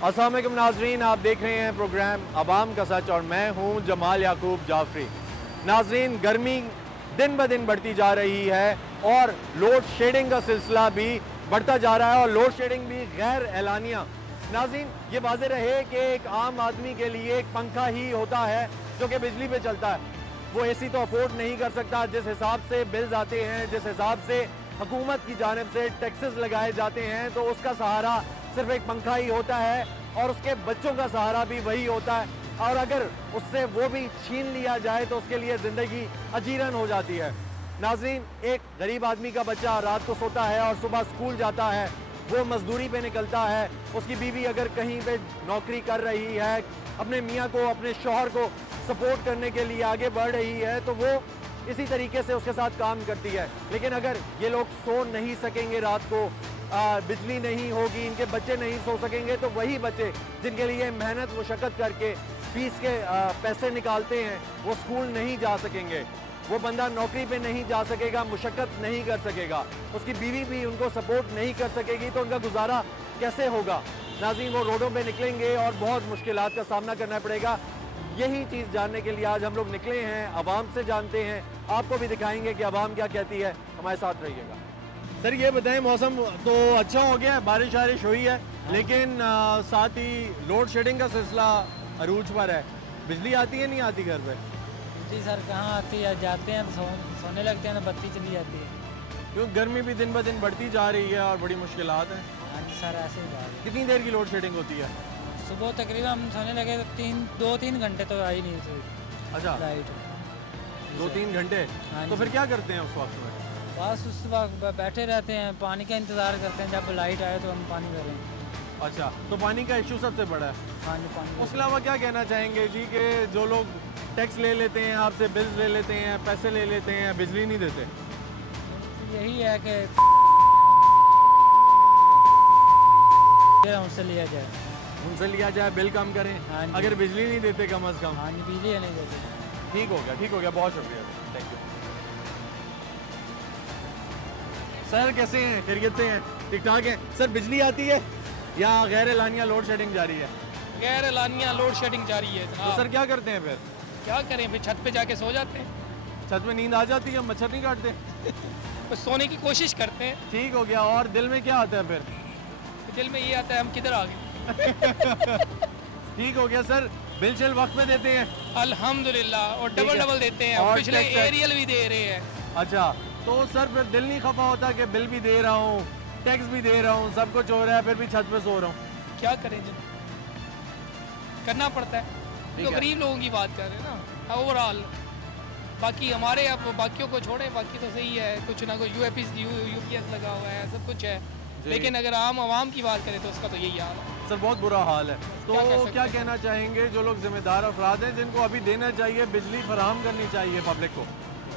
अस्सलाम वालेकुम नाजरीन, आप देख रहे हैं प्रोग्राम अवाम का सच और मैं हूं जमाल याकूब जाफरी। नाजरीन, गर्मी दिन ब दिन बढ़ती जा रही है और लोड शेडिंग का सिलसिला भी बढ़ता जा रहा है और लोड शेडिंग भी गैर एलानिया। नाजरीन, ये वाज़ेह रहे कि एक आम आदमी के लिए एक पंखा ही होता है जो कि बिजली पे चलता है। वो एसी तो अफोर्ड नहीं कर सकता। जिस हिसाब से बिल्स आते हैं, जिस हिसाब से हुकूमत की जानिब से टैक्सेस लगाए जाते हैं, तो उसका सहारा सिर्फ एक पंखा ही होता है और उसके बच्चों का सहारा भी वही होता है। और अगर उससे वो भी छीन लिया जाए तो उसके लिए ज़िंदगी अजीरन हो जाती है। नाज़रीन, एक गरीब आदमी का बच्चा रात को सोता है और सुबह स्कूल जाता है, वो मजदूरी पे निकलता है। उसकी बीवी अगर कहीं पे नौकरी कर रही है, अपने मियाँ को, अपने शौहर को सपोर्ट करने के लिए आगे बढ़ रही है, तो वो इसी तरीके से उसके साथ काम करती है। लेकिन अगर ये लोग सो नहीं सकेंगे रात को, बिजली नहीं होगी, इनके बच्चे नहीं सो सकेंगे, तो वही बच्चे जिनके लिए मेहनत मुशक्क़त करके फीस के पैसे निकालते हैं, वो स्कूल नहीं जा सकेंगे। वो बंदा नौकरी पे नहीं जा सकेगा, मुशक्क़त नहीं कर सकेगा, उसकी बीवी भी उनको सपोर्ट नहीं कर सकेगी, तो उनका गुजारा कैसे होगा। नाज़रीन, वो रोडों पे निकलेंगे और बहुत मुश्किलात का सामना करना पड़ेगा। यही चीज़ जानने के लिए आज हम लोग निकले हैं, आवाम से जानते हैं, आपको भी दिखाएंगे कि आवाम क्या कहती है। हमारे साथ रहिएगा। सर, ये बताएं, मौसम तो अच्छा हो गया है, बारिश वारिश हुई है, लेकिन साथ ही लोड शेडिंग का सिलसिला अरूज पर है। बिजली आती है, नहीं आती घर पे? जी सर, कहाँ आती है, जाते हैं तो सोने लगते हैं तो बत्ती चली जाती है। क्योंकि गर्मी भी दिन ब दिन बढ़ती जा रही है और बड़ी मुश्किलात हैं। हाँ जी सर, ऐसे ही जा रही कितनी देर की लोड शेडिंग होती है? है। सुबह तकरीबन हम सोने लगे तो 2-3 घंटे तो आई नहीं थी अच्छा, लाइट। 2-3 घंटे। हाँ तो जी। फिर क्या करते हैं उस वक्त में? बस उस वक्त बैठे रहते हैं, पानी का इंतज़ार करते हैं, जब लाइट आए तो हम पानी भरें। अच्छा, तो पानी का इशू सबसे बड़ा है। हाँ जी, पानी उसके अलावा क्या कहना चाहेंगे जी कि जो लोग टैक्स ले लेते हैं, आपसे बिल्स ले लेते हैं, पैसे ले लेते हैं, बिजली नहीं देते? यही है कि उनसे लिया जाए। उनसे लिया जाए, बिल कम करें। हाँ जी। अगर बिजली नहीं देते कम अज़ कम। हाँ जी, बिजली नहीं देते। ठीक हो गया, ठीक हो गया, बहुत शुक्रिया, थैंक यू। सर, कैसे हैं? खैरियत से हैं? ठीक ठाक हैं? सर, बिजली आती है या गैर एलानिया लोड शेडिंग जारी है? गैर एलानिया लोड शेडिंग जारी है तो जनाब। सर क्या करते हैं फिर? क्या करें, फिर छत पे जाके सो जाते हैं। छत में नींद आ जाती है, मच्छर नहीं काटते? बस सोने की कोशिश करते हैं। ठीक हो गया। और दिल में क्या आता है फिर? तो दिल में ये आता है हम किधर आ गए। ठीक हो गया। सर, बिल शिल वक्त में देते हैं? अल्हम्दुलिल्लाह, और ठीक है। डबल देते हैं, और पिछले टैक्स- एरियल भी दे रहे हैं। अच्छा, तो सर फिर दिल नहीं खफा होता कि बिल भी दे रहा हूँ, टैक्स भी दे रहा हूँ, सब कुछ हो रहा है, फिर भी छत पे सो रहा हूँ? क्या करें जी, करना पड़ता है। ठीक तो है। गरीब लोगों की बात कर रहे हैं ना ओवरऑल। बाकी हमारे, अब बाकियों को छोड़ें, बाकी तो सही है, कुछ ना कुछ यूपीएस लगा हुआ है, सब कुछ है। जी। लेकिन अगर आम आवाम की बात करें तो उसका तो यही हाल है। सर, बहुत बुरा हाल है। तो क्या कर सकते क्या हैं? कहना चाहेंगे जो लोग जिम्मेदार अफराद हैं, जिनको अभी देना चाहिए, बिजली फराहम करनी चाहिए पब्लिक को?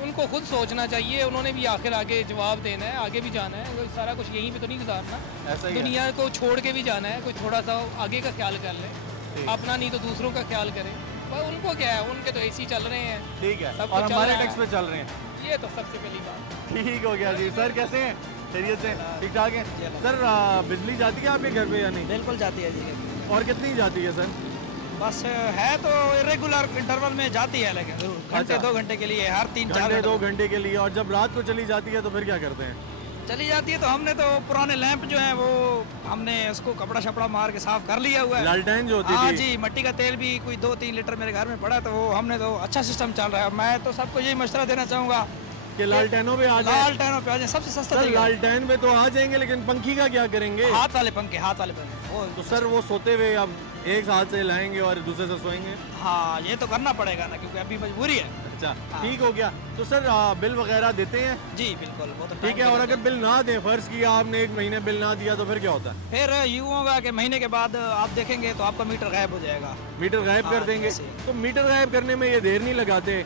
उनको खुद सोचना चाहिए, उन्होंने भी आखिर आगे जवाब देना है, आगे भी जाना है, कोई सारा कुछ यहीं पे तो नहीं गुजारना। ऐसा ही है। दुनिया को छोड़ के भी जाना है, कोई थोड़ा सा आगे का ख्याल कर ले, ठीक। अपना नहीं तो दूसरों का ख्याल करें। पर उनको क्या है, उनके तो एसी चल रहे हैं, ठीक है, सब और कुछ चल हमारे रहा है। टैक्स पे चल रहे हैं। ये तो सबसे पहली बात। ठीक हो गया जी। सर, कैसे हैं? खैरियत से? ठीक ठाक है? सर, बिजली जाती है आपके घर पे या नहीं? बिल्कुल जाती है जी। और कितनी जाती है सर? बस है तो इरेगुलर इंटरवल में जाती है, लेकिन घंटे अच्छा। 2 घंटे के लिए, हर 3-4 घंटे 2 घंटे घंटे के लिए। और जब रात को चली जाती है तो फिर क्या करते हैं? चली जाती है। तो हमने तो पुराने लैंप जो हैं वो हमने उसको कपड़ा शपड़ा मार के साफ कर लिया हुआ है। लालटेन जो होती हाँ थी? जी, मिट्टी का तेल भी कोई 2-3 लीटर मेरे घर में पड़ा, तो वो हमने तो अच्छा सिस्टम चल रहा है। मैं तो सबको यही मशवरा देना चाहूँगा कि लालटेनों पे आ जाए। लालटेनों पे आ जाए, सबसे सस्ता सर, तरीका है। लालटेन पे तो आ जाएंगे, लेकिन पंखी का क्या करेंगे? हाथ वाले पंखे वो तो सर, वो सोते हुए अब एक हाथ से लाएंगे और दूसरे से सोएंगे? हाँ, ये तो करना पड़ेगा ना, क्योंकि अभी मजबूरी है। अच्छा, हाँ। ठीक हो गया। तो सर, बिल वगैरह देते हैं? जी बिल्कुल, वो तो ठीक है। और अगर बिल ना दें, फर्ज किया आपने 1 महीने बिल ना दिया, तो फिर क्या होता है? फिर यूँ होगा कि महीने के बाद आप देखेंगे तो आपका मीटर गायब हो जाएगा। मीटर गायब हाँ, कर देंगे? ऐसे ही। तो मीटर गायब करने में ये देर नहीं लगाते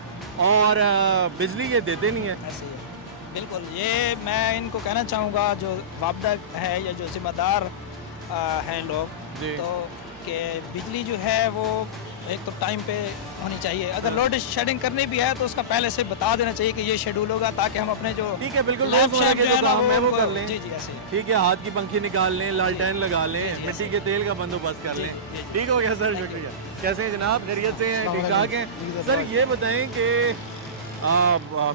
और बिजली ये देते नहीं है? ऐसे ही है। बिल्कुल, ये मैं इनको कहना चाहूँगा, जो वापदा है या जो जिम्मेदार हैं लोग, जी। तो कि बिजली जो है वो एक तो टाइम पे होनी चाहिए। अगर लोड शेडिंग करनी भी है तो उसका पहले से बता देना चाहिए कि ये शेड्यूल होगा, ताकि हम अपने जो ठीक है, बिल्कुल लैंप रोजमर्रा शेप के जो जो है ना काम है वो कर लें। जी जी ऐसे ही। ठीक है, हाथ की पंखी निकाल लें, लालटेन लगा लें, जी, जी, मिट्टी के तेल का बंदोबस्त कर लें। जी, ठीक हो गया सर, शुक्रिया। कैसे हैं जनाब, खैरियत से हैं, ठीक ठाक हैं? सर ये बताएं कि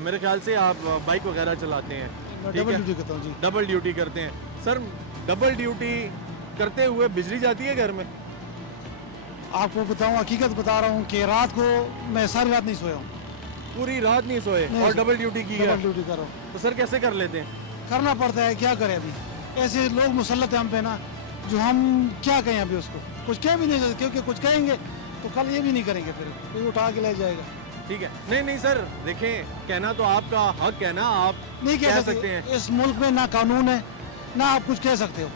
मेरे ख्याल से आप बाइक वगैरह चलाते हैं, ठीक डबल है? ड्यूटी करता हूँ जी। डबल ड्यूटी करते हैं सर। डबल ड्यूटी करते हुए बिजली जाती है घर में? आपको बताऊँ, हकीकत बता रहा हूँ कि रात को मैं सारी रात नहीं सोया हूँ, पूरी रात नहीं सोए नहीं और सोया। डबल ड्यूटी की है, डबल ड्यूटी कर रहा हूँ। तो सर कैसे कर लेते हैं? करना पड़ता है, क्या करें अभी। ऐसे लोग मुसल्लत हैं हम पे ना, जो हम क्या कहें अभी उसको, कुछ कह भी नहीं सकते, क्योंकि कुछ कहेंगे तो कल ये भी नहीं करेंगे, फिर कोई उठा के ले जाएगा। ठीक है, नहीं नहीं सर, देखें कहना तो आपका हक है ना, आप नहीं कह सकते हैं। इस मुल्क में ना कानून है ना आप कुछ कह सकते हो।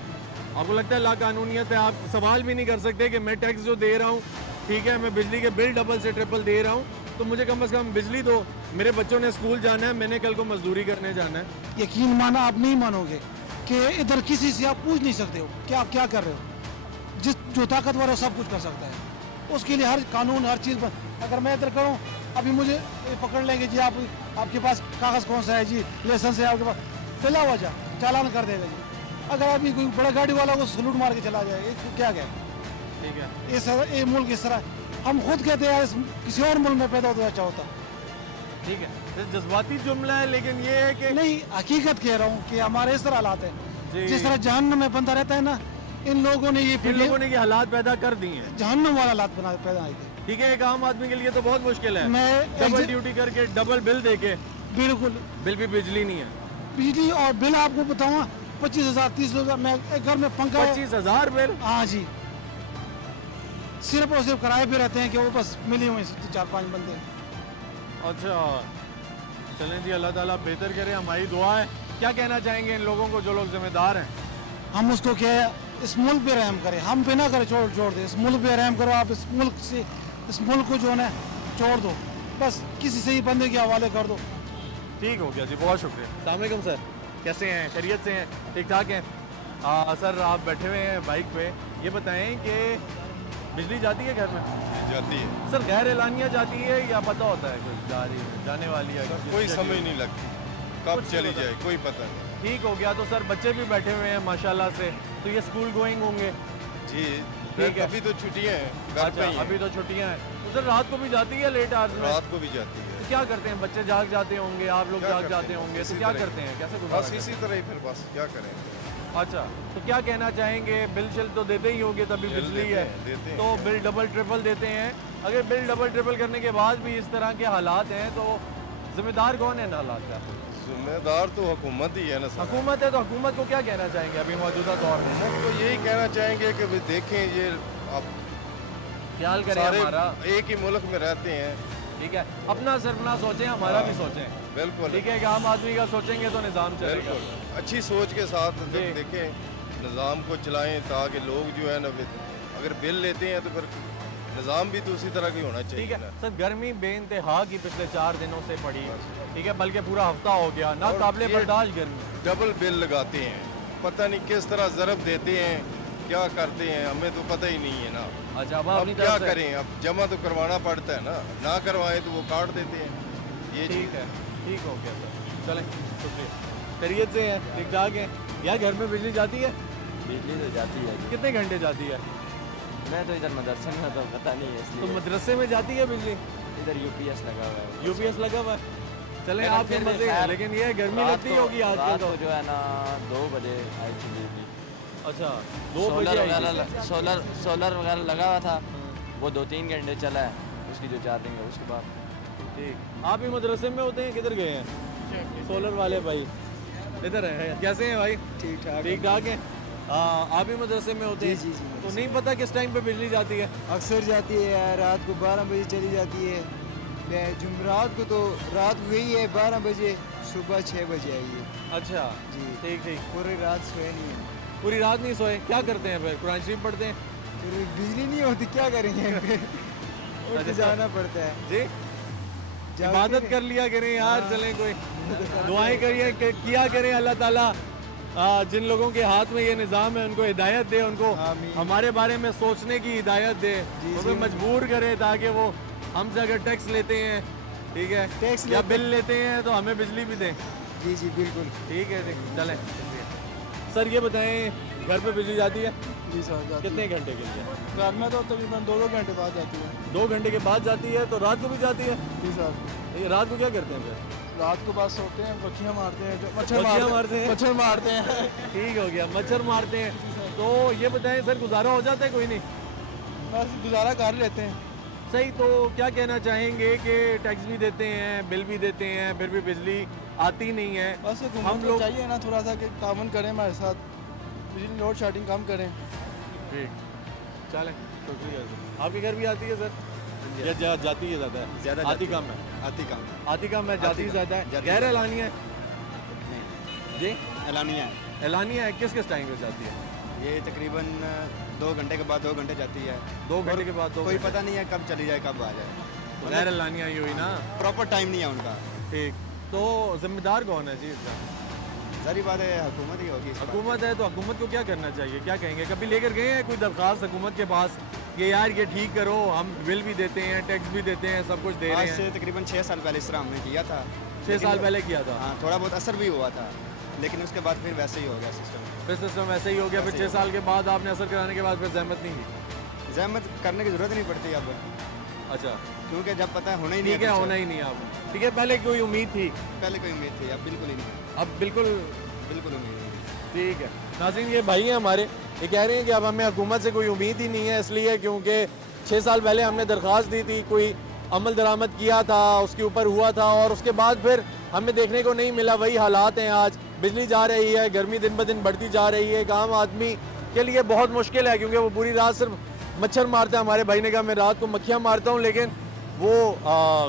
आपको लगता है लाकानूनियत है? आप सवाल भी नहीं कर सकते कि मैं टैक्स जो दे रहा हूँ, ठीक है, मैं बिजली के बिल डबल से ट्रिपल दे रहा हूँ, तो मुझे कम से कम बिजली दो। मेरे बच्चों ने स्कूल जाना है, मैंने कल को मजदूरी करने जाना है। यकीन माना, आप नहीं मानोगे कि इधर किसी से आप पूछ नहीं सकते हो कि आप क्या कर रहे हो। जो ताकतवर है सब कुछ कर सकता है, उसके लिए हर कानून हर चीज़ पर। अगर मैं इधर करूँ, अभी मुझे ये पकड़ लेंगे जी, आपके पास कागज़ कौन सा है जी, लाइसेंस है आपके पास, फिला हुआ जा चालान कर देगा जी। अगर अभी कोई बड़ा गाड़ी वाला को सलूट मार के चला जाए, ये क्या क्या? ठीक है, ये मुल्क इस तरह, हम खुद कहते हैं किसी और मुल्क में पैदा होता अच्छा होता। ठीक है, ये जज्बाती जुमला है, लेकिन ये है कि नहीं, हकीकत कह रहा हूँ कि हमारे इस तरह हालात जी। है। जिस तरह जहन्नम में बंदा रहता है ना, इन लोगों ने इन लोगों ने ये हालात पैदा कर दिए हैं। जहन्नम वाला हालात पैदा आए थे। ठीक है, एक आम आदमी के लिए तो बहुत मुश्किल है। मैं डबल ड्यूटी करके डबल बिल देके, बिल्कुल बिल भी बिजली नहीं है। बिजली और बिल आपको बताऊँ 25,000 30,000, मैं एक घर में पंखा है। 25,000 बिल? हाँ जी, सिर्फ और सिर्फ किराए पे रहते हैं कि वो बस मिले हुए हैं 4-5 बंदे। अच्छा, चलें जी, अल्लाह ताला बेहतर करे, हमारी दुआ है। क्या कहना चाहेंगे इन लोगों को जो लोग जिम्मेदार हैं? हम उसको क्या है, इस मुल्क पे रहम करें, हम पे ना करें, छोड़ दे। इस मुल्क पे रहम करो आप, इस मुल्क से, इस मुल्क को जो है ना छोड़ दो, बस किसी सही बंदे के हवाले कर दो। ठीक हो गया जी, बहुत शुक्रिया। अस्सलाम वालेकुम सर, कैसे हैं, खैरियत से हैं, ठीक ठाक हैं? सर आप बैठे हुए हैं बाइक पे, ये बताएं कि बिजली जाती है घर में? जाती है, सर गैर एलानिया जाती है या पता होता है कुछ जा रही है, जाने वाली है? कोई समझ नहीं लगती कब कुछ चली नहीं पता। जाए, कोई पता नहीं। ठीक हो गया, तो सर बच्चे भी बैठे हुए हैं माशाल्लाह से, तो ये स्कूल गोइंग होंगे? जी, ठीक है। अभी तो छुट्टियां हैं, घर पे अच्छा, ही अभी हैं। तो छुट्टियां हैं, तो सर रात को भी जाती है लेट आवर्स में? रात को भी जाती है। तो क्या करते हैं बच्चे? जाग जाते होंगे, आप लोग क्या जाग करते जाते हैं? होंगे, तो इसी क्या तरह। करते हैं, कैसे बस गुजारा करते इसी तरह ही, फिर बस क्या करें। हैं? अच्छा, तो क्या कहना चाहेंगे, बिल शिल तो देते ही होंगे, तभी बिल बिजली देते है, हैं, देते हैं। तो बिल डबल ट्रिपल देते हैं। अगर बिल डबल ट्रिपल करने के बाद भी इस तरह के हालात हैं, तो जिम्मेदार कौन है इन हालात का? जिम्मेदार तो हुकूमत ही है ना सर। हुकूमत है, तो हुकूमत को क्या कहना चाहेंगे अभी मौजूदा दौर में? हम तो यही कहना चाहेंगे कि भाई देखें, ये अब ख्याल करें सारे हमारा, एक ही मुल्क में रहते हैं। ठीक है, अपना सिर्फ ना सोचें, हमारा भी हाँ। सोचें। बिल्कुल, ठीक है, कि आम आदमी का सोचेंगे तो निज़ाम चलेगा। बिल्कुल अच्छी सोच के साथ जी। जब देखें निज़ाम को चलाएं, ताकि लोग जो है ना अगर बिल लेते हैं तो फिर निज़ाम भी तो उसी तरह की होना ठीक चाहिए है ना। सर, गर्मी बेइंतहा की पिछले 4 दिनों से पड़ी है, ठीक है, बल्कि पूरा हफ्ता हो गया, ना और काबिल ये- बर्दाश्त गर्मी। डबल बिल लगाते हैं, पता नहीं किस तरह ज़रब देते हैं, क्या करते हैं, हमें तो पता ही नहीं है ना। अच्छा, अब अब अपनी क्या तरफ से करें, अब जमा तो करवाना पड़ता है ना, ना करवाएं तो वो काट देते हैं। ये ठीक चीज़ है, ठीक हो गया सर, चलें, शुक्रिया। खैरियत से हैं, ठीक ठाक हैं? यार घर में बिजली जाती है? बिजली तो जाती है जी। कितने घंटे जाती है? मैं तो इधर मदरसे में तो पता नहीं है, तो इसलिए मदरसे में जाती है बिजली? इधर यूपीएस लगा हुआ है। यूपीएस लगा हुआ है? चलें, लेकिन आपके फिर भी मजे हैं, खैर, लेकिन ये गर्मी रात लगती को- होगी आजकल रात तो। को जो है ना 2 बजे आई थी बिजली। अच्छा, 2 बजे सोलर आई थी। वगैरह सोलर वगैरह लगा हुआ था, वो 2-3 घंटे चला है, उसकी जो चार्जिंग है उसके बाद। ठीक, आप भी मदरसे में होते हैं? किधर गए हैं सोलर वाले भाई? इधर है, कैसे हैं भाई? ठीक ठाक। ठीक ठाक हैं? आप भी मदरसे में होते हैं? जी, जी, तो नहीं पता किस टाइम पे बिजली जाती है? अक्सर जाती है, रात को 12 बजे चली जाती है। जुमरात को तो रात को गई है 12 बजे, सुबह 6 बजे आई है अच्छा जी। ठीक ठीक, पूरी रात सोए नहीं है, पूरी रात नहीं सोए? क्या करते हैं फिर? कुरान शरीफ पढ़ते हैं? फिर बिजली नहीं होती क्या करेंगे फिर उठ अच्छा। जाना पड़ता है। जी, जागते इबादत हैं। कर लिया करें यार, हाँ। चलें कोई दुआएं करिए किया करें, अल्लाह ताला जिन लोगों के हाथ में ये निज़ाम है उनको हिदायत दे, उनको हमारे बारे में सोचने की हिदायत दे, उनको मजबूर करे ताकि वो हमसे अगर टैक्स लेते हैं, ठीक है, टैक्स या बिल लेते हैं तो हमें बिजली भी दें। जी जी बिल्कुल। ठीक है, चलें। सर ये बताएं, घर पे बिजली जाती है? जी सर, कितने घंटे के लिए? रात में तो तकरीबन 2 घंटे बाद जाती है। 2 घंटे के बाद जाती है, तो रात को भी जाती है? जी सर, ये रात को क्या करते हैं फिर? रात को बाद सोते हैं, पक्षियाँ मारते हैं, मच्छर मारते हैं? मच्छर मारते हैं। ठीक हो गया, मच्छर मारते हैं। तो ये बताएं सर, गुजारा हो जाता है कोई नहीं? बस गुजारा कर लेते हैं। सही। तो क्या कहना चाहेंगे कि टैक्स भी देते हैं, बिल भी देते हैं, फिर भी बिजली आती नहीं है? बस हम लोग चाहिए ना थोड़ा सा कि तावन करें हमारे साथ, बिजली लोड शेडिंग कम करें। ठीक, चलें, शुक्रिया सर। आपके घर भी आती है सर? या जाती है ज़्यादा है? ज़्यादा आती कम है? आती कम है, जाती ज़्यादा है। गैर एलानिया है? जी एलानिया है। एलानिया है, किस किस टाइम पे जाती है? ये तकरीबन 2 घंटे के बाद 2 घंटे जाती है। 2 घंटे के बाद? कोई पता नहीं है कब चली जाए कब आ जाए, तो गैर एलानिया ही हुई ना? प्रॉपर टाइम नहीं है उनका। ठीक। तो जिम्मेदार कौन है जी इसका? सारी बात है हुकूमत ही होगी। हुकूमत है, तो हुकूमत को क्या करना चाहिए, क्या कहेंगे? कभी लेकर गए हैं कोई दरख्वास्त हुकूमत के पास कि यार ये ठीक करो, हम बिल भी देते हैं, टैक्स भी देते हैं, सब कुछ दे रहे आज हैं? से तकरीबन 6 साल पहले इस तरह हमने किया था। 6 साल पहले किया था? हाँ, थोड़ा बहुत असर भी हुआ था, लेकिन उसके बाद फिर वैसे ही हो गया सिस्टम। फिर सिस्टम वैसे ही हो गया? फिर 6 साल के बाद आपने असर कराने के बाद फिर जहमत नहीं की? जहमत करने की ज़रूरत नहीं पड़ती अब, अच्छा, क्योंकि जब पता है होना ही नहीं ठीक है, कुछ। होना ही नहीं आप। ठीक है, पहले कोई उम्मीद थी? पहले कोई उम्मीद थी, अब बिल्कुल ही नहीं। अब बिल्कुल? बिल्कुल उम्मीद नहीं। ठीक है नाज़रीन, ये भाई हैं हमारे, ये कह रहे हैं कि अब हमें हुकूमत से कोई उम्मीद ही नहीं है, इसलिए क्योंकि 6 साल पहले हमने दरख्वास्त दी थी, कोई अमल दरामद किया था, उसके ऊपर हुआ था, और उसके बाद फिर हमें देखने को नहीं मिला। वही हालात हैं आज, बिजली जा रही है, गर्मी दिन ब दिन बढ़ती जा रही है। एक आम आदमी के लिए बहुत मुश्किल है, क्योंकि वो पूरी रात सिर्फ मच्छर मारता है। हमारे भाई ने कहा मैं रात को मक्खियाँ मारता हूँ, लेकिन वो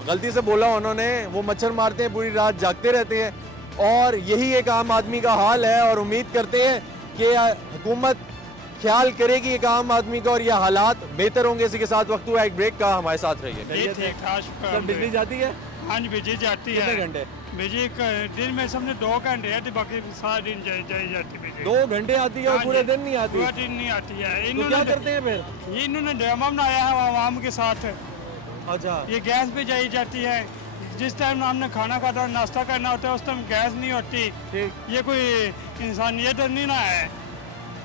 गलती से बोला उन्होंने, वो मच्छर मारते हैं, पूरी रात जागते रहते हैं, और यही एक आम आदमी का हाल है। और उम्मीद करते हैं कि हुकूमत ख्याल करेगी एक आम आदमी का, और ये हालात बेहतर होंगे। इसी के साथ वक्त हुआ एक ब्रेक का, हमारे साथ रहिए। सर बिजली जाती है? हाँ जी, बिजली जाती है। कितने घंटे? बिजली दिन में समझे 2 घंटे आती, बाकी सारा दिन जाई जाती बिजली। 2 घंटे आती है और हाँ पूरे जी, दिन नहीं आती? पूरा दिन नहीं आती है। तो क्या करते हैं फिर? ये इन्होंने ड्रामा बनाया है आवाम के साथ। अच्छा, ये गैस भी जाई जाती है, जिस टाइम हमने खाना खाता है, नाश्ता करना होता है, उस टाइम गैस नहीं होती। ठीक। ये कोई इंसानियत नहीं ना है।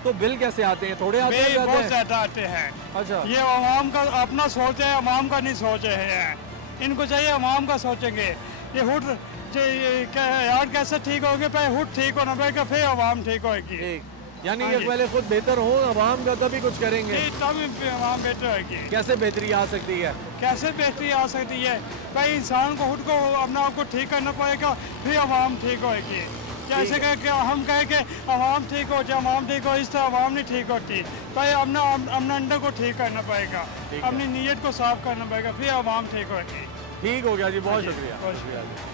तो बिल कैसे आते हैं? थोड़े आते हैं? बिल जाते बहुत हैं? ज्यादा आते हैं। अच्छा, ये आवाम का अपना सोच है, आवाम का नहीं सोच रहे हैं। इनको चाहिए आवाम का सोचेंगे। ये हुट यार कैसे ठीक होंगे, पहले हुट ठीक होना पड़ेगा, फिर आवाम ठीक होगी। ठीक। यानी हाँ ये जी। पहले खुद बेहतर हो आवाम का, तभी कुछ करेंगे। ये तब आवाम बेहतर होगी। कैसे बेहतरी आ सकती है? कैसे बेहतरी आ सकती है? भाई इंसान को खुद को अपने आप को ठीक करना पड़ेगा, फिर आवाम ठीक होगी। जैसे कि हम कहें कि आवाम ठीक हो जाए, आवाम ठीक हो, इस तरह आवाम नहीं ठीक होती। भाई अपने अंदर को ठीक करना पड़ेगा, अपनी नीयत को साफ करना पड़ेगा, फिर आवाम ठीक होगी। ठीक हो गया जी, बहुत हाँ जी, शुक्रिया। बहुत शुक्रिया।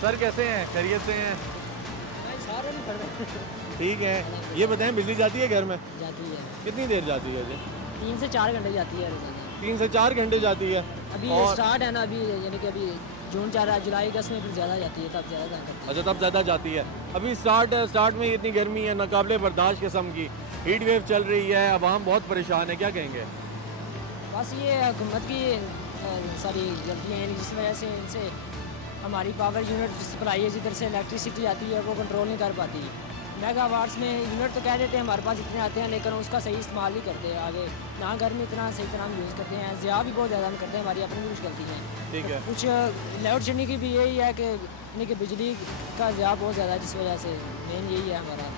सर कैसे हैं? खैरियत से हैं? ठीक है। ये बताएं, बिजली जाती है घर में? जाती है, कितनी देर जाती है जी? 3 से 4 घंटे जाती है रोजाना। 3 से 4 घंटे जाती है? अभी और- स्टार्ट है ना, अभी यानी कि अभी जून चल रहा है, जुलाई अगस्त में फिर ज़्यादा जाती है, तब ज़्यादा करती है। अच्छा, तब ज़्यादा जाती है। अभी स्टार्ट में इतनी गर्मी है, नाकाबिले बर्दाश्त किस्म की हीट वेव चल रही है, अब हम बहुत परेशान है, क्या कहेंगे? बस ये हुकूमत की सारी गलतियाँ हैं, जिस वजह से इनसे हमारी पावर यूनिट सप्लाई है, जिधर से इलेक्ट्रिसिटी आती है, वो कंट्रोल नहीं कर पाती। मेगावाट्स में यूनिट तो कह देते हैं हमारे पास इतने आते हैं, लेकिन उसका सही इस्तेमाल नहीं करते आगे ना, घर में इतना सही तरह हम यूज़ करते हैं, ज़िया भी बहुत ज़्यादा हम करते हैं, हमारी अपनी भी कुछ गलती है। ठीक है। कुछ लोड शेडिंग की भी यही है कि यानी कि बिजली का ज़िया बहुत ज़्यादा है, जिस वजह से मेन यही है हमारा।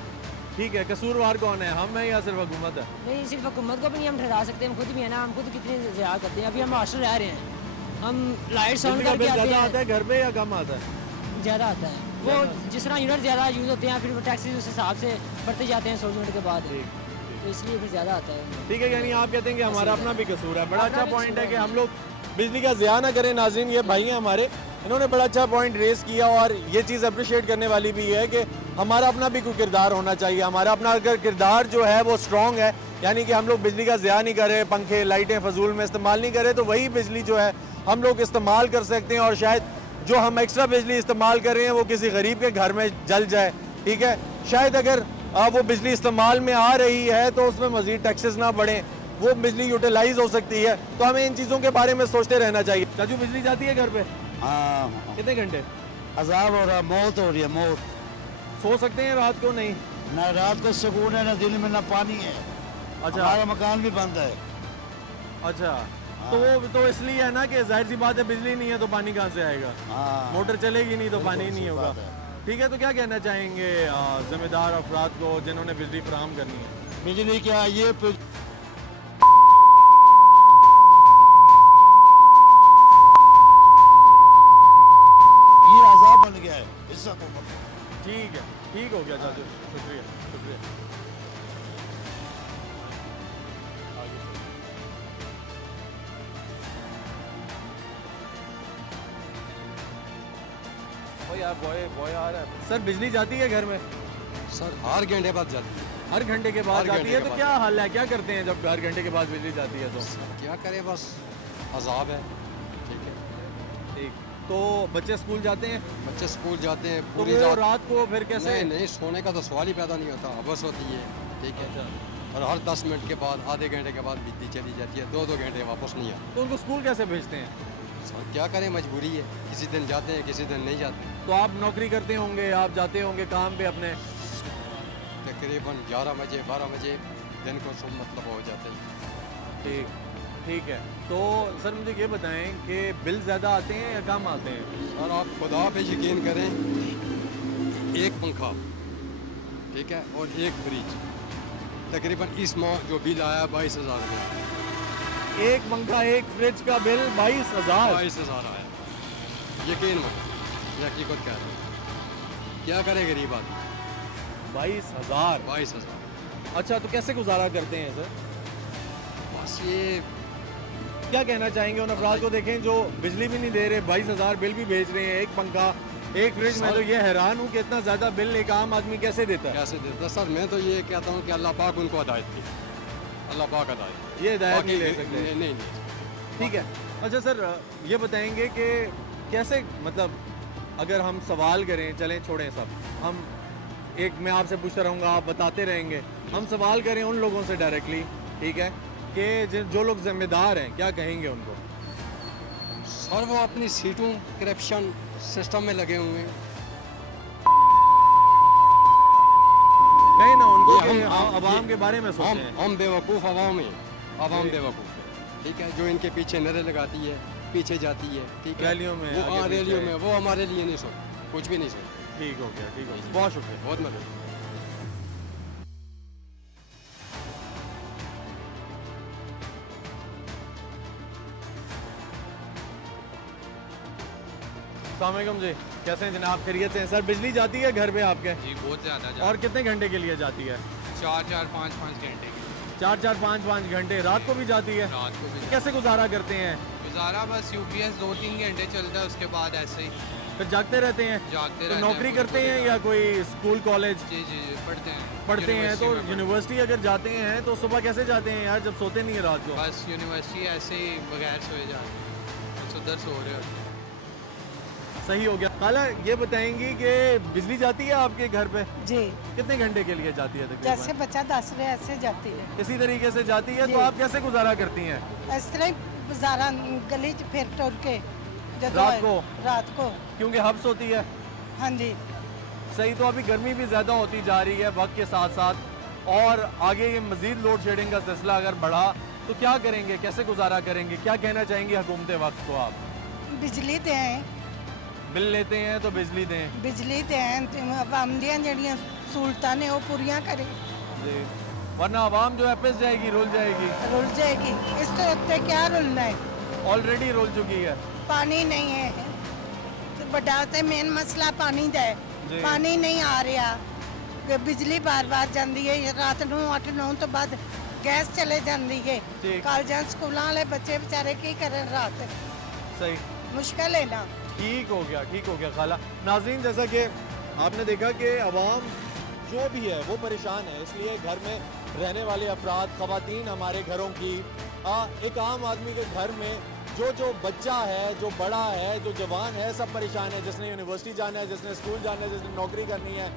ठीक है, कसूरवार कौन है, हम हैं या सिर्फ हुकूमत है? नहीं, सिर्फ हुकूमत को भी नहीं हम ठहरा सकते, हम खुद भी है ना, हम खुद कितने ज़िया करते हैं। अभी हम हॉस्टल रह रहे हैं, हम लाइट ऑन बिजली का करके बिल आते ज़्यादा आता हैं, है घर पे या कम आता है? ज़्यादा आता है। वो जिस तरह यूनिट ज़्यादा यूज़ होते हैं, फिर वो टैक्सी उस हिसाब से बढ़ते जाते हैं 100 यूनिट के बाद, तो इसलिए फिर ज़्यादा आता है। ठीक है, यानी आप कहते हैं कि हमारा अपना भी कसूर है। बड़ा अच्छा पॉइंट है कि हम लोग बिजली का ज़िया ना करें। नाज़रीन, ये भाई हैं हमारे, इन्होंने बड़ा अच्छा पॉइंट रेस किया, और ये चीज़ अप्रिशिएट करने वाली भी है कि हमारा अपना भी कोई किरदार होना चाहिए। हमारा अपना अगर किरदार जो है वो स्ट्रॉन्ग है, यानी कि हम लोग बिजली का ज़िया नहीं कर रहे, पंखे लाइटें फजूल में इस्तेमाल नहीं कर रहे, तो वही बिजली जो है हम लोग इस्तेमाल कर सकते हैं और शायद जो हम एक्स्ट्रा बिजली इस्तेमाल कर रहे हैं वो किसी गरीब के घर में जल जाए। ठीक है, शायद अगर वो बिजली इस्तेमाल में आ रही है तो उसमें मज़ीद टैक्सेस ना बढ़ें, वो बिजली यूटिलाइज हो सकती है। तो हमें इन चीज़ों के बारे में सोचते रहना चाहिए। चाचू बिजली जाती है घर पे? हाँ, कितने घंटे? अजाब हो रहा है, मौत हो रही है, मौत। सो सकते हैं रात को? नहीं, ना रात को सुकून है, ना दिन में, ना पानी है। अच्छा, हमारा मकान भी बंद है। अच्छा, तो वो तो इसलिए है ना कि जाहिर सी बात है बिजली नहीं है तो पानी कहाँ से आएगा? हाँ, मोटर चलेगी नहीं तो पानी नहीं होगा। बात है। ठीक है, तो क्या कहना चाहेंगे जिम्मेदार अफराद को जिन्होंने बिजली फराहम करनी है? बिजली क्या ये अजाब बन गया है इस हुकूमत में। ठीक है, ठीक हो गया चाचू, शुक्रिया शुक्रिया। ओ यार बॉय आ रहा है। सर बिजली जाती है घर में? सर हर घंटे बाद जाती है। हर घंटे के बाद हर जाती घंटे है? के तो बाद। क्या हाल है, क्या करते हैं जब हर घंटे के बाद बिजली जाती है? तो क्या करें, बस अजाब है। ठीक है, ठीक, तो बच्चे स्कूल जाते हैं? बच्चे स्कूल जाते हैं तो पूरी वो रात। रात को फिर कैसे? नहीं नहीं, सोने का तो सवाल ही पैदा नहीं होता, हवस होती है। ठीक है, और हर 10 मिनट के बाद, आधे घंटे के बाद बिजली चली जाती है, 2-2 घंटे वापस नहीं आती। तो उनको स्कूल कैसे भेजते हैं? सर क्या करें, मजबूरी है, किसी दिन जाते हैं किसी दिन नहीं जाते। तो आप नौकरी करते होंगे, आप जाते होंगे काम पे अपने? तकरीबन 11 बजे 12 बजे दिन को सब मतलब हो जाते हैं। ठीक, ठीक है। तो सर मुझे ये बताएं कि बिल ज़्यादा आते हैं या कम आते हैं? और आप खुदा पे यकीन करें, एक पंखा, ठीक है, और एक फ्रिज, तकरीबन इस माह जो बिल आया 22,000 रुपये। एक पंखा एक फ्रिज का बिल 22,000? 22,000 आया, यकीन मत, हकीकत कह रहे हैं। क्या करे गरीब आदमी? 22,000? 22,000। अच्छा, तो कैसे गुजारा करते हैं सर? बस ये क्या कहना चाहेंगे उन अफराद को? देखें जो बिजली भी नहीं दे रहे, 22,000 बिल भी भेज रहे हैं, एक पंखा एक फ्रिज। मैं तो ये हैरान हूँ कि इतना ज़्यादा बिल एक आम आदमी कैसे देता है? कैसे देता? सर मैं तो ये कहता हूँ कि अल्लाह पाक उनको हिदायत दी, अल्लाह पाक हिदायत। ये हिदायत नहीं ले बाकी सकते? नहीं। ठीक है। अच्छा सर, ये बताएंगे कि कैसे, मतलब अगर हम सवाल करें, चलें छोड़ें सब, हम एक मैं आपसे पूछता रहूँगा, आप बताते रहेंगे, हम सवाल करें उन लोगों से डायरेक्टली, ठीक है, कि जो लोग जिम्मेदार हैं, क्या कहेंगे उनको? सर वो अपनी सीटों करप्शन सिस्टम में लगे हुए हैं। कहें ना उनको ये कि हम- आवाम के बारे में सोचें। हम बेवकूफ़ अवाम हैं, अवाम बेवकूफ़ है। ठीक है, जो इनके पीछे नरे लगाती है, पीछे जाती है। ठीक है, रैलियों में वो आगे हाँ पीछे रैलियों है। में वो हमारे लिए नहीं सोच, कुछ भी नहीं सोच। ठीक हो गया, ठीक हो गया, बहुत शुक्रिया। बहुत मदद। अस्सलामुअलैकुम जी, कैसे हैं जनाब? खैरियत से हैं? सर बिजली जाती है घर पे आपके? जी बहुत ज़्यादा और कितने घंटे के लिए जाती है? 4-4-5-5 घंटे की 4-4-5-5 घंटे। रात को भी जाती है? रात को भी कैसे गुजारा करते हैं? गुजारा बस यूपीएस 2-3 घंटे चलता है, उसके बाद ऐसे ही फिर जागते रहते हैं? जागते तो रहते हैं। नौकरी पूरी करते हैं पूरी या रात। कोई स्कूल कॉलेज जी जी जी पढ़ते हैं। पढ़ते हैं? तो यूनिवर्सिटी में यूनिवर्सिटी अगर जाते हैं तो सुबह कैसे जाते हैं यार, जब सोते नहीं है रात को? बस यूनिवर्सिटी ऐसे ही बगैर सोए जाते हैं, बस उधर सो रहे होते हैं। सही हो गया। खाला ये बताएंगी कि बिजली जाती है आपके घर पे? जी, कितने घंटे के लिए जाती है जैसे तकरीबन? बच्चा दस रहे ऐसे जाती है। इसी तरीके से जाती है? जी। तो आप कैसे गुजारा करती हैं? इस तरह ही गुजारा गली च फिर टुर के जदों रात को? रात को क्योंकि हब्स होती है। हाँ जी। सही। तो अभी गर्मी भी ज़्यादा होती जा रही है वक्त के साथ साथ, और आगे ये मज़ीद लोड शेडिंग का सिलसिला अगर बढ़ा तो क्या करेंगे, कैसे गुजारा करेंगे? क्या कहना चाहेंगे हुकूमत वक्त को आप? बिजली दें, बिल लेते हैं तो बिजली दें। बिजली दें, आवाम दियां जड़ियां सहूलतां ने वो पूरियां करें। जी, वरना आवाम जो है पिस जाएगी, रुल जाएगी। रुल जाएगी। इस तो उत्ते क्या रुलना है? ऑलरेडी रुल चुकी है। पानी नहीं है, बड़ा तो मेन मसला पानी का है। जी। पानी नहीं आ रहा, बिजली बार बार जाती है, रात को 8-9 तो बाद गैस चले जाती है। ठीक। कॉलेजां स्कूलों वाले बच्चे बेचारे की करें रात, सही, मुश्किल है ना। ठीक हो गया, ठीक हो गया खाला। नाज़रीन, जैसा कि आपने देखा कि अवाम जो भी है वो परेशान है, इसलिए घर में रहने वाले अफराद, ख़वातीन हमारे घरों की, एक आम आदमी के घर में जो बच्चा है, जो बड़ा है, जो जवान है, सब परेशान है। जिसने यूनिवर्सिटी जाना है, जिसने स्कूल जाना है, जिसने नौकरी करनी है,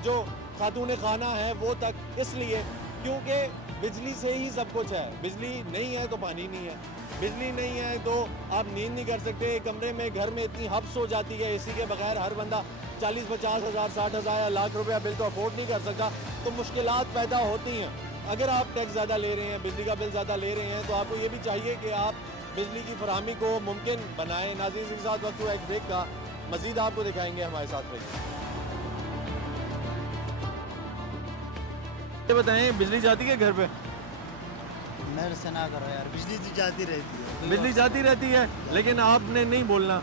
जो खातून खाना है, वो तक। इसलिए क्योंकि बिजली से ही सब कुछ है। बिजली नहीं है तो पानी नहीं है, बिजली नहीं है तो आप नींद नहीं कर सकते। कमरे में, घर में इतनी हब्स हो जाती है एसी के बगैर, हर बंदा 40-50 हज़ार, 60 हज़ार या लाख रुपया बिल तो अफोर्ड नहीं कर सकता, तो मुश्किलात पैदा होती हैं। अगर आप टैक्स ज़्यादा ले रहे हैं, बिजली का बिल ज़्यादा ले रहे हैं, तो आपको ये भी चाहिए कि आप बिजली की फरहमी को मुमकिन बनाएं। नाज़रीन के साथ वक्त हुआ एक ब्रेक का, मज़ीद आपको दिखाएंगे, हमारे साथ रहिए। ये बताएं, बिजली जाती है घर पे? मेरे से ना करो यार, बिजली तो जाती रहती है। बिजली जाती रहती है, लेकिन आपने नहीं बोलना।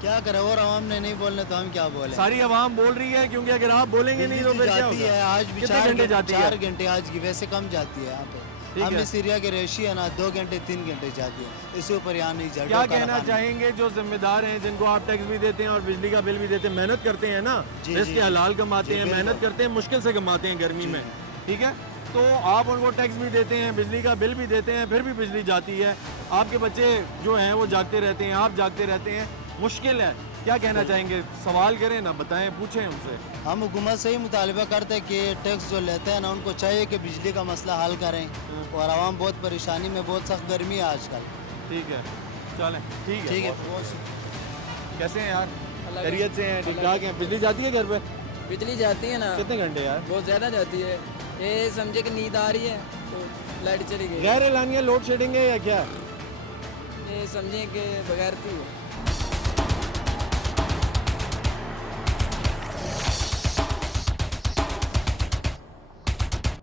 क्या करें, और आवाम ने नहीं बोलने तो हम क्या बोले? सारी आवाम बोल रही है, क्योंकि अगर आप बोलेंगे नहीं तो फिर क्या जाती होगा? है। आज भी कितने घंटे जाती है? 4 घंटे आज की, वैसे कम जाती है यहाँ पे। हमें सीरिया के रेशी है ना, 2 घंटे 3 घंटे जाती है, इससे ऊपर यहाँ नहीं जाती। क्या कहना चाहेंगे जो जिम्मेदार हैं, जिनको आप टैक्स भी देते हैं और बिजली का बिल भी देते हैं, मेहनत करते हैं ना, इसके हलाल कमाते हैं, मेहनत करते हैं, मुश्किल से कमाते हैं गर्मी में, ठीक है? तो आप उनको टैक्स भी देते हैं, बिजली का बिल भी देते हैं, फिर भी बिजली जाती है। आपके बच्चे जो हैं वो जागते रहते हैं, आप जागते रहते हैं, मुश्किल है। क्या कहना चाहेंगे? सवाल करें ना, बताएं, पूछें उनसे। हम हुकूमत से ही मुतालबा करते हैं कि टैक्स जो लेते हैं ना, उनको चाहिए कि बिजली का मसला हल करें। और आवाम बहुत परेशानी में, बहुत सख्त गर्मी है आजकल। ठीक है, चलें, ठीक है। कैसे हैं यार? खैरियत से हैं? ठीक ठाक हैं? बिजली जाती है घर पे? बिजली जाती है ना। कितने घंटे यार? बहुत ज़्यादा जाती है। ये समझे कि नींद आ रही है तो लाइट चली गई। गैर एलानिया लोड शेडिंग है या क्या? ये समझे कि बगैर थी।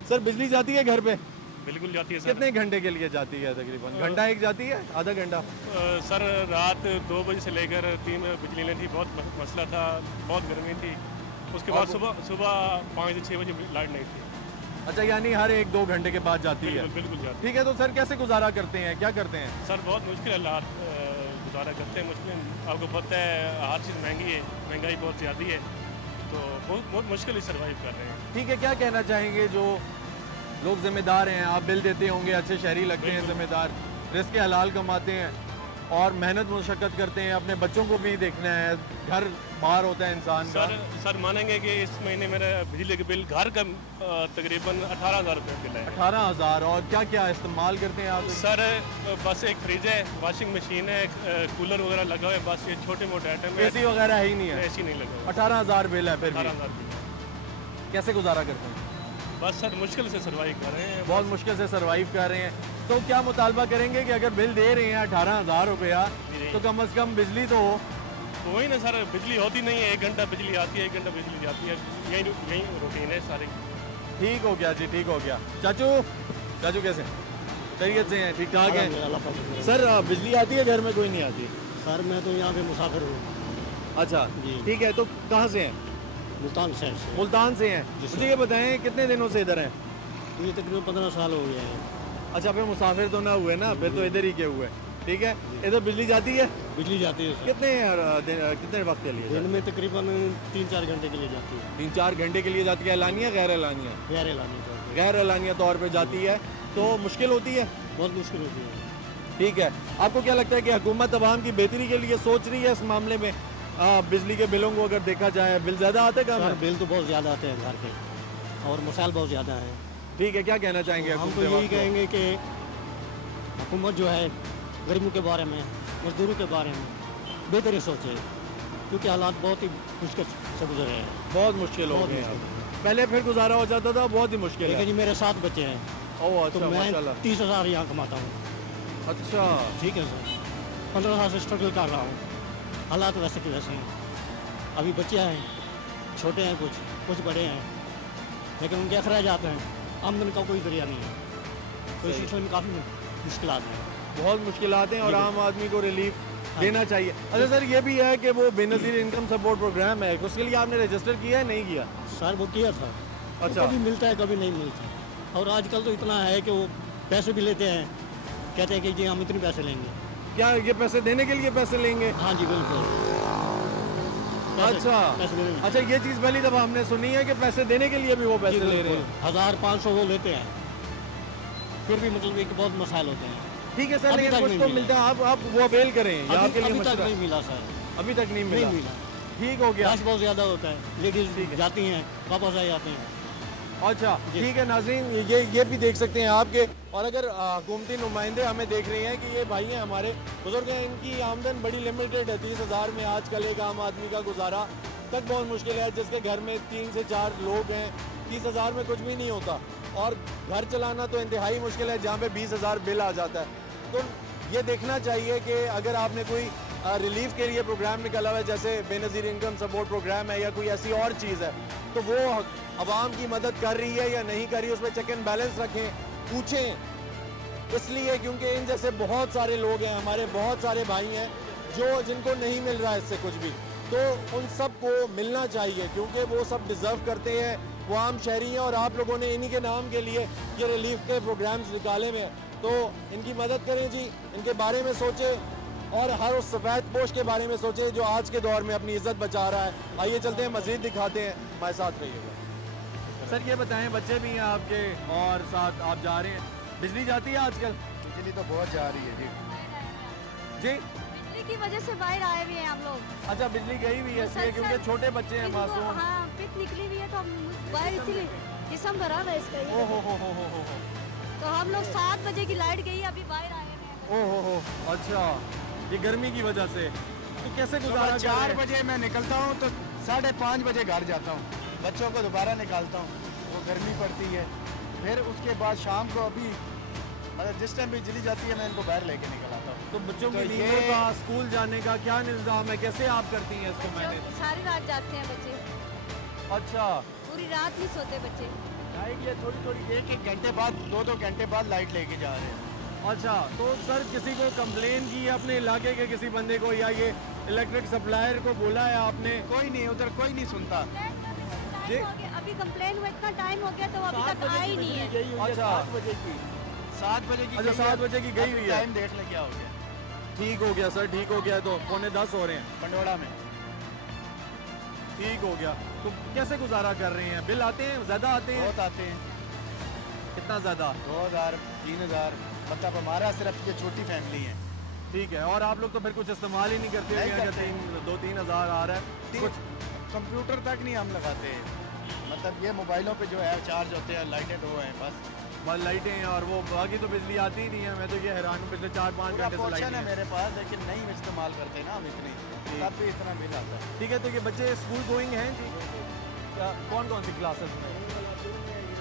सर बिजली जाती है घर पे? बिल्कुल जाती है सर। कितने घंटे के लिए जाती है तकरीबन? घंटा एक जाती है, आधा घंटा? सर रात 2 बजे से लेकर 3 बजे बिजली नहीं थी, बहुत मसला था, बहुत गर्मी थी। उसके बाद सुबह 5 से 6 बजे लाइट नहीं थी। अच्छा, यानी हर 1-2 घंटे के बाद जाती है? बिल्कुल जाती है। ठीक है, तो सर कैसे गुजारा करते हैं, क्या करते हैं? सर बहुत मुश्किल हालात गुजारा करते हैं, मुश्किल। आपको पता है हर चीज़ महंगी है, महंगाई बहुत ज़्यादा है, तो बहुत मुश्किल ही सर्वाइव कर रहे हैं। ठीक है, क्या कहना चाहेंगे जो लोग जिम्मेदार हैं? आप बिल देते होंगे, अच्छे शहरी लगते हैं, जिम्मेदार, रिस्क के हलाल कमाते हैं और मेहनत मुशक्कत करते हैं, अपने बच्चों को भी देखना है, घर बाहर होता है इंसान का। सर मानेंगे कि इस महीने मेरा बिजली का बिल घर का तकरीबन 18,000 रुपये बिल है। 18,000। और क्या क्या इस्तेमाल करते हैं आप? सर बस एक फ्रिज है, वॉशिंग मशीन है, कूलर वगैरह लगा हुआ है, बस ये छोटे मोटे आइटम है। एसी वगैरह है ही नहीं है? एसी नहीं लगा हुआ। 18,000 बिल है। फिर 18,000 कैसे गुजारा करते हैं? बस सर मुश्किल से सर्वाइव कर रहे हैं, बहुत मुश्किल से सर्वाइव कर रहे हैं। तो क्या मुतालबा करेंगे कि अगर बिल दे रहे हैं 18,000 रुपया, तो कम से कम बिजली तो हो? तो वही ना सर, बिजली होती नहीं है, 1 घंटा बिजली आती है, 1 घंटा बिजली जाती है, यही रूटीन है सारी। ठीक हो गया जी, ठीक हो गया। चाचू कैसे? खैरियत से हैं? ठीक ठाक हैं? सर बिजली आती है घर में? कोई नहीं आती? सर मैं तो यहाँ पे मुसाफिर हूँ। अच्छा ठीक है, तो कहाँ से हैं? मुल्तान शहर से। मुल्तान से हैं? मुझे ये बताएं कितने दिनों से इधर हैं? ये तकरीबन 15 साल हो गए हैं। अच्छा, फिर मुसाफिर तो ना हुए ना, फिर तो इधर ही के हुए। ठीक है, इधर बिजली जाती है? बिजली जाती है सर। कितने वक्त के लिए? दिन में तकरीबन 3-4 घंटे के लिए जाती है। 3-4 घंटे के लिए जाती है। एलानिया गैर एलानिया? गैर एलानिया तौर पे जाती है, तो मुश्किल होती है? बहुत मुश्किल होती है। ठीक है, आपको क्या लगता है कि हुकूमत अवाम की बेहतरी के लिए सोच रही है इस मामले में? बिजली के बिलों को अगर देखा जाए, बिल ज़्यादा आते हैं? सर बिल तो बहुत ज़्यादा आते हैं घर के, और मसाइल बहुत ज़्यादा हैं। ठीक है, क्या कहना चाहेंगे? हम तो यही कहेंगे कि हुकूमत जो है गर्मियों के बारे में, मजदूरों के बारे में बेहतरी सोचे, क्योंकि हालात बहुत ही मुश्किल से गुजर रहे हैं। बहुत मुश्किल हो गए हैं। पहले फिर गुजारा हो जाता था, बहुत ही मुश्किल है। जी मेरे 7 बच्चे हैं। ओह अच्छा, तो मैं माशाल्लाह। 30,000 यहाँ कमाता हूँ। अच्छा ठीक है सर, 15 साल से स्ट्रगल कर रहा हूँ। हालात वैसे के वैसे हैं। अभी बच्चे हैं, छोटे हैं, कुछ बड़े हैं, लेकिन उनके अखराज जाते हैं। आमदन का कोई जरिया नहीं है, तो इस सिलसिले में काफ़ी मुश्किलात हैं। बहुत मुश्किलात हैं और आम आदमी को रिलीफ देना चाहिए। अच्छा सर, ये भी है कि वो बेनज़ीर इनकम सपोर्ट प्रोग्राम है, उसके लिए आपने रजिस्टर किया है? नहीं किया? सर वो किया था। अच्छा। कभी मिलता है, कभी नहीं मिलता। और आजकल तो इतना है कि वो पैसे भी लेते हैं, कहते हैं कि जी हम इतने पैसे लेंगे। क्या ये पैसे देने के लिए पैसे लेंगे? हाँ जी बिल्कुल। अच्छा, ये चीज़ पहली दफ़ा हमने सुनी है कि पैसे देने के लिए भी वो पैसे ले रहे हैं। 1500 वो लेते हैं, फिर भी मतलब एक बहुत मसाइल होते हैं। ठीक है सर, लेकिन कुछ तो मिलता है, आप वो अवेल करें, ये आपके लिए अभी तक मशवरा। नहीं मिला सर, अभी तक नहीं मिला। ठीक हो गया। रश बहुत ज़्यादा होता है, लेडीज जाती हैं वापस आ जाते हैं। अच्छा ठीक है नाज़रीन, ये भी देख सकते हैं आपके। और अगर हुकूमती नुमाइंदे हमें देख रहे हैं कि ये भाई हैं हमारे बुजुर्ग हैं, इनकी आमदन बड़ी लिमिटेड है। 30,000 में आजकल एक आम आदमी का गुजारा तक बहुत मुश्किल है। जिसके घर में 3 से 4 लोग हैं, 30,000 में कुछ भी नहीं होता। और घर चलाना तो इंतहाई मुश्किल है, जहाँ पे 20,000 बिल आ जाता है। तो ये देखना चाहिए कि अगर आपने कोई रिलीफ के लिए प्रोग्राम निकाला हुआ है, जैसे बेनज़ीर इनकम सपोर्ट प्रोग्राम है या कोई ऐसी और चीज़ है, तो वो आवाम की मदद कर रही है या नहीं कर रही है, उस पर चेक एंड बैलेंस रखें, पूछें। इसलिए क्योंकि इन जैसे बहुत सारे लोग हैं, हमारे बहुत सारे भाई हैं जिनको नहीं मिल रहा है इससे कुछ भी, तो उन सब को मिलना चाहिए क्योंकि वो सब डिज़र्व करते हैं, वो आम शहरी हैं। और आप लोगों ने इन्हीं के नाम के लिए ये रिलीफ के प्रोग्राम्स निकाले हुए हैं, तो इनकी मदद करें जी, इनके बारे में सोचें और हर उस सफ़ेद पोश के बारे में सोचें जो आज के दौर में अपनी इज्जत बचा रहा है। आइए चलते हैं, मज़ीद दिखाते हैं, हमारे साथ रहिएगा। सर ये बताएं, बच्चे भी हैं आपके और साथ आप जा रहे हैं, बिजली जाती है आजकल? बिजली तो बहुत जा रही है जी। जी बिजली की वजह से बाहर आए हुए हैं हम लोग। अच्छा, बिजली गई हुई है इसलिए क्योंकि छोटे बच्चे हैं, मासूम। हाँ, पिक निकली हुई है तो हम बाहर इसीलिए जिसम भरा है इसका। हो। तो हम लोग 7 बजे की लाइट गई, अभी बाहर आए हैं। ओहो, अच्छा, ये गर्मी की वजह से तो कैसे गुजारा? 4 बजे मैं निकलता हूँ तो 5:30 बजे घर जाता हूँ, बच्चों को दोबारा निकालता हूँ, वो गर्मी पड़ती है। फिर उसके बाद शाम को अभी मतलब जिस टाइम बिजली जाती है मैं इनको बाहर लेके निकल आता हूँ। तो बच्चों के लिए का स्कूल जाने का क्या निज़ाम है, कैसे आप करती हैं इसको मैनेज? सारी रात जाते हैं बच्चे। अच्छा, पूरी रात नहीं सोते बच्चे। लाइट ये थोड़ी 1-1 घंटे बाद 2-2 घंटे बाद लाइट लेके जा रहे हैं। अच्छा, तो सर किसी को कंप्लेन की अपने इलाके के किसी बंदे को या ये इलेक्ट्रिक सप्लायर को बोला है आपने? कोई नहीं, उधर कोई नहीं सुनता जी। अभी कंप्लेन हुआ, इतना टाइम हो गया तो अभी तक आया ही नहीं है। अच्छा, 7 बजे की। अच्छा, 7 बजे की गई हुई है। टाइम देख ले क्या हो गया। ठीक हो गया सर, ठीक हो गया। तो 9:45 हो रहे हैं पंडोड़ा में। ठीक हो गया। तो कैसे गुजारा कर रहे हैं? बिल आते हैं, ज़्यादा आते हैं? बहुत आते हैं। कितना ज़्यादा? 2000 3000, मतलब हमारा सिर्फ ये छोटी फैमिली है। ठीक है। और आप लोग तो फिर कुछ इस्तेमाल ही नहीं करते? 2-3 हज़ार आ रहा है। कुछ कंप्यूटर तक नहीं हम लगाते, मतलब ये मोबाइलों पे जो है चार्ज होते हैं, लाइटें 2 हैं बस लाइटें हैं, और वो बाकी तो बिजली आती ही नहीं है। मैं तो ये हैरान हूँ, पिछले 4-5 घंटे से लाइट है मेरे पास, लेकिन नहीं इस्तेमाल करते ना हम इतनी, तब भी इतना बिल आता है। ठीक है। तो ये बच्चे स्कूल गोइंग हैं जी? कौन कौन सी क्लासेस में?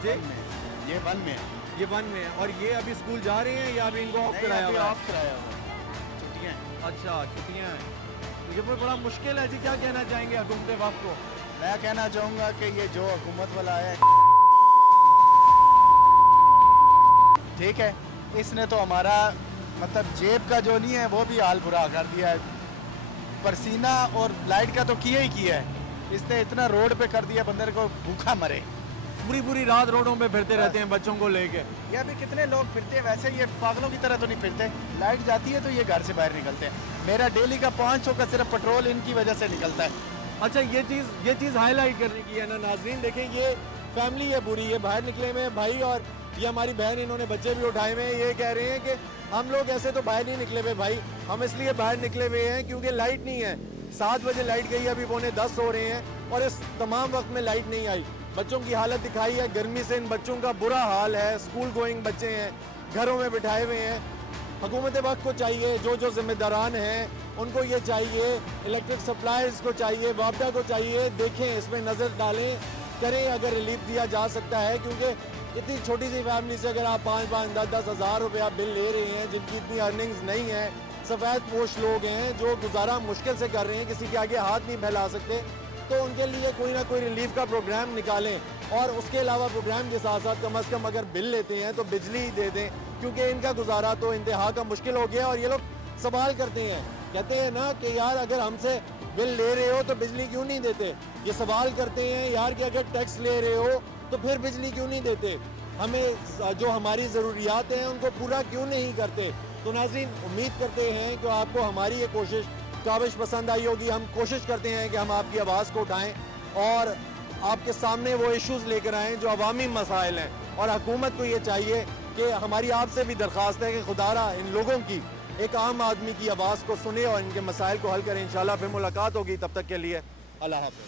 ये 1 में। ये 1 में है। और ये अभी स्कूल जा रहे हैं या अभी इनको ऑफ कराया हुआ है? ऑफ कराया हुआ है, छुट्टियाँ। अच्छा, छुट्टियाँ हैं। तो ये बड़ा मुश्किल है जी। क्या कहना चाहेंगे हुकूमत वक्त को? मैं कहना चाहूँगा कि ये जो हुकूमत वाला है, ठीक है, इसने तो हमारा मतलब जेब का जो नहीं है वो भी हाल बुरा कर दिया है। पसीना और लाइट का तो किया ही किया है, इसने इतना रोड पे कर दिया बंदर को भूखा मरे। पूरी रात रोडों पे फिरते रहते हैं बच्चों को लेके। ये अभी कितने लोग फिरते हैं, वैसे ये पागलों की तरह तो नहीं फिरते। लाइट जाती है तो ये घर से बाहर निकलते हैं। मेरा डेली का 500 का सिर्फ पेट्रोल इनकी वजह से निकलता है। अच्छा, ये चीज़ हाईलाइट करने की है ना नाज़रीन। देखें, ये फैमिली है पूरी, ये बाहर निकले हुए हैं भाई, और ये हमारी बहन, इन्होंने बच्चे भी उठाए हुए हैं। ये कह रहे हैं कि हम लोग ऐसे तो बाहर नहीं निकले हुए भाई, हम इसलिए बाहर निकले हुए हैं क्योंकि लाइट नहीं है। 7 बजे लाइट गई, अभी 9:45 हो रहे हैं और इस तमाम वक्त में लाइट नहीं आई। बच्चों की हालत दिखाई है, गर्मी से इन बच्चों का बुरा हाल है। स्कूल गोइंग बच्चे हैं, घरों में बिठाए हुए हैं। हुकूमत वक्त को चाहिए, जो जिम्मेदारान हैं उनको ये चाहिए, इलेक्ट्रिक सप्लायर्स को चाहिए, वापडा को चाहिए, देखें इसमें नज़र डालें, करें अगर रिलीफ दिया जा सकता है। क्योंकि इतनी छोटी सी फैमिली से अगर आप 5-5, 10-10 हज़ार रुपया बिल ले रहे हैं, जिनकी इतनी अर्निंग्स नहीं है, सफ़ेद पोश लोग हैं जो गुजारा मुश्किल से कर रहे हैं, किसी के आगे हाथ नहीं फैला सकते, तो उनके लिए कोई ना कोई रिलीफ का प्रोग्राम निकालें। और उसके अलावा प्रोग्राम के साथ साथ कम अज़ कम अगर बिल लेते हैं तो बिजली ही दे दें, क्योंकि इनका गुजारा तो इंतहा का मुश्किल हो गया। और ये लोग सवाल करते हैं, कहते हैं ना कि यार अगर हमसे बिल ले रहे हो तो बिजली क्यों नहीं देते। ये सवाल करते हैं यार कि अगर टैक्स ले रहे हो तो फिर बिजली क्यों नहीं देते, हमें जो हमारी ज़रूरियात हैं उनको पूरा क्यों नहीं करते। तो नाज़रीन, उम्मीद करते हैं कि आपको हमारी ये कोशिश काविश पसंद आई होगी। हम कोशिश करते हैं कि हम आपकी आवाज़ को उठाएं और आपके सामने वो इश्यूज़ लेकर आएँ जो अवामी मसाइल हैं। और हुकूमत को ये चाहिए कि हमारी आपसे भी दरख्वास्त है कि खुदारा इन लोगों की, एक आम आदमी की आवाज़ को सुने और इनके मसाइल को हल करें। इंशाल्लाह फिर मुलाकात होगी, तब तक के लिए अल्लाह हाफ़िज़।